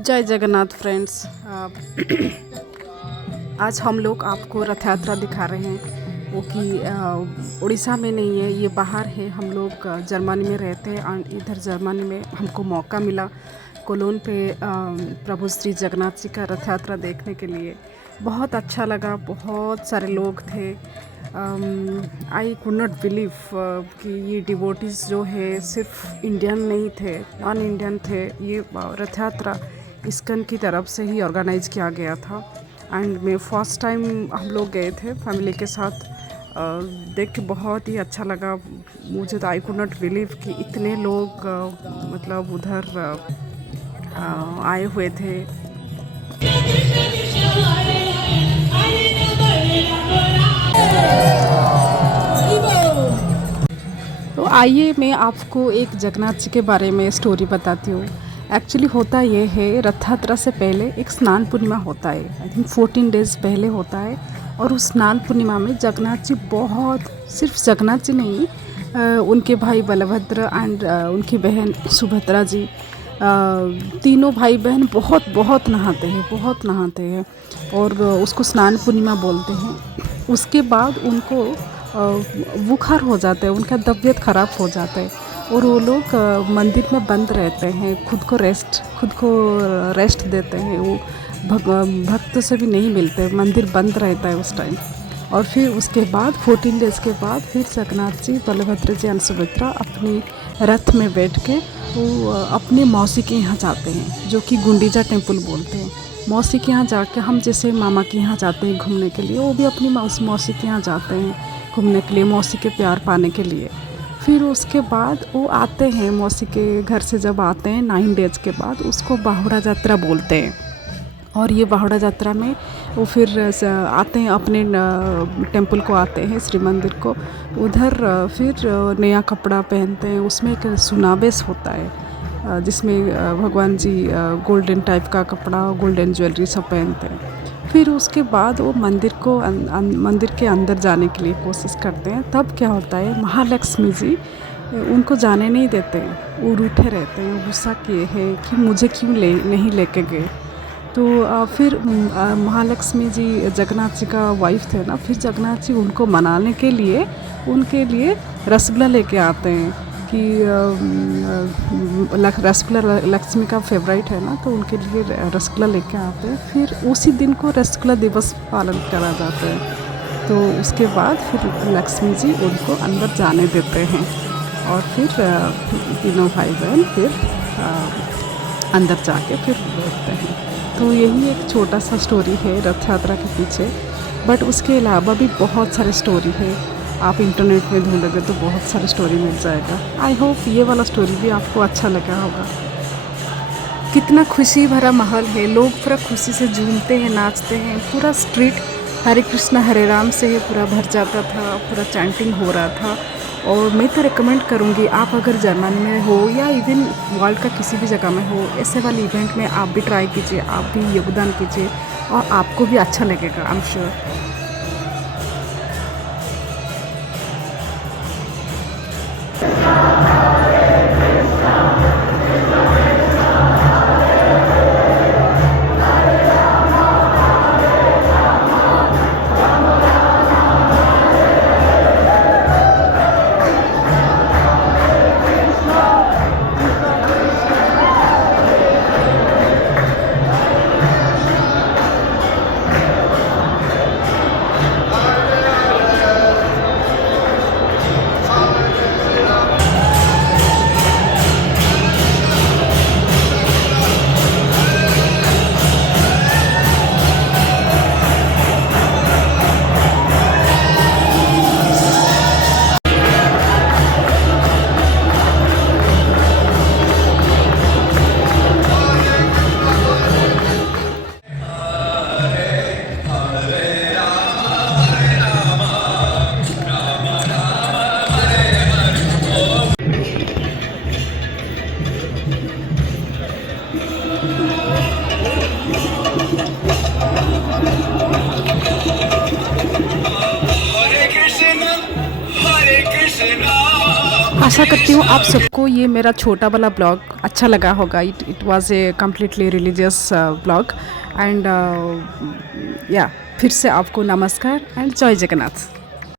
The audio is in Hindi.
जय जगन्नाथ फ्रेंड्स। आज हम लोग आपको रथ यात्रा दिखा रहे हैं। वो कि उड़ीसा में नहीं है, ये बाहर है। हम लोग जर्मनी में रहते हैं और इधर जर्मनी में हमको मौका मिला कोलोन पे प्रभु श्री जगन्नाथ जी का रथ यात्रा देखने के लिए। बहुत अच्छा लगा, बहुत सारे लोग थे। आई कुड नॉट बिलीव कि ये डिवोटीज़ जो है सिर्फ इंडियन नहीं थे, नॉन इंडियन थे। ये रथ यात्रा इस्कॉन की तरफ से ही ऑर्गेनाइज किया गया था। एंड मैं फर्स्ट टाइम हम लोग गए थे फैमिली के साथ। देख के बहुत ही अच्छा लगा मुझे। तो आई कुड नॉट बिलीव कि इतने लोग मतलब उधर आए हुए थे। तो आइए मैं आपको एक जगन्नाथ जी के बारे में स्टोरी बताती हूँ। एक्चुअली होता ये है, रथ यात्रा से पहले एक स्नान पूर्णिमा होता है। आई थिंक 14 डेज़ पहले होता है। और उस स्नान पूर्णिमा में जगन्नाथ जी बहुत, सिर्फ जगन्नाथ जी नहीं, उनके भाई बलभद्र एंड उनकी बहन सुभद्रा जी, तीनों भाई बहन बहुत बहुत नहाते हैं, बहुत नहाते हैं। और उसको स्नान पूर्णिमा बोलते हैं। उसके बाद उनको बुखार हो जाता है, उनका तबीयत ख़राब हो जाता है और वो लोग मंदिर में बंद रहते हैं। खुद को रेस्ट देते हैं। वो भक्त से भी नहीं मिलते, मंदिर बंद रहता है उस टाइम। और फिर उसके बाद 14 डेज़ के बाद फिर जगन्नाथ जी, बलभद्र जी और सुभद्रा अपनी रथ में बैठ के वो अपनी मौसी के यहाँ जाते हैं, जो कि गुंडीचा टेम्पल बोलते हैं। मौसी के यहाँ जाके हम जैसे मामा के यहाँ जाते हैं घूमने के लिए, वो भी अपनी मौसी के यहाँ जाते हैं घूमने के लिए, मौसी के प्यार पाने के लिए। फिर उसके बाद वो आते हैं मौसी के घर से। जब आते हैं 9 डेज़ के बाद, उसको बाहुड़ा यात्रा बोलते हैं। और ये बाहुड़ा यात्रा में वो फिर आते हैं अपने टेम्पल को, आते हैं श्री मंदिर को। उधर फिर नया कपड़ा पहनते हैं। उसमें एक सुनाबेस होता है जिसमें भगवान जी गोल्डन टाइप का कपड़ा, गोल्डन ज्वेलरी सब पहनते हैं। फिर उसके बाद वो मंदिर के अंदर जाने के लिए कोशिश करते हैं। तब क्या होता है, महालक्ष्मी जी उनको जाने नहीं देते हैं। वो रूठे रहते हैं, गुस्सा किए हैं कि मुझे क्यों नहीं लेके गए। तो फिर महालक्ष्मी जी जगन्नाथ जी का वाइफ थे ना, फिर जगन्नाथ जी उनको मनाने के लिए उनके लिए रसगुल्ला लेके आते हैं कि रसगुल्ला लक्ष्मी का फेवरेट है ना, तो उनके लिए रसगुल्ला लेके आते हैं। फिर उसी दिन को रसगुल्ला दिवस पालन करा जाता है। तो उसके बाद फिर लक्ष्मी जी उनको अंदर जाने देते हैं और फिर तीनों भाई बहन फिर अंदर जाके फिर बैठते हैं। तो यही एक छोटा सा स्टोरी है रथ यात्रा के पीछे। बट उसके अलावा भी बहुत सारे स्टोरी है। आप इंटरनेट में ढूंढोगे तो बहुत सारे स्टोरी मिल जाएगा। आई होप ये वाला स्टोरी भी आपको अच्छा लगा होगा। कितना खुशी भरा माहौल है, लोग पूरा खुशी से झूमते हैं, नाचते हैं। पूरा स्ट्रीट हरे कृष्णा हरे राम से पूरा भर जाता था, पूरा चैंटिंग हो रहा था। और मैं तो रिकमेंड करूँगी, आप अगर जर्मनी में हो या इवन वर्ल्ड का किसी भी जगह में हो, ऐसे वाले इवेंट में आप भी ट्राई कीजिए, आप भी योगदान कीजिए और आपको भी अच्छा लगेगा, आई एम श्योर। आशा करती हूँ आप सबको ये मेरा छोटा वाला ब्लॉग अच्छा लगा होगा. It was a completely religious blog. And या फिर से आपको नमस्कार एंड जय जगन्नाथ.